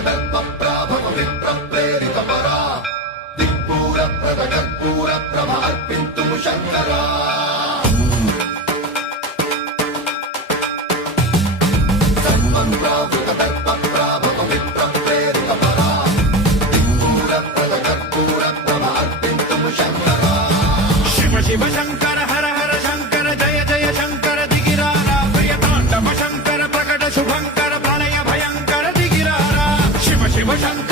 కల్పప్రాభవ విప్రప్రేరిత పరా దిక్పూర ప్రద కర్పూర ప్రభ అర్పింతుము శంకరా సర్వప్రావృత కల్పప్రాభవ విప్రప్రేరిత పరా దిక్పూర ప్రద కర్పూర ప్రభ అర్పింతుము శంకరా శివ శివ శంకర హర హర శంకర జయ జయ శంకర దిగిరారా ప్రియ తాండవ శంకర ప్రకట శుభంకర ప్రళయ భయంకర దిగిరారా శివ శివ శంకర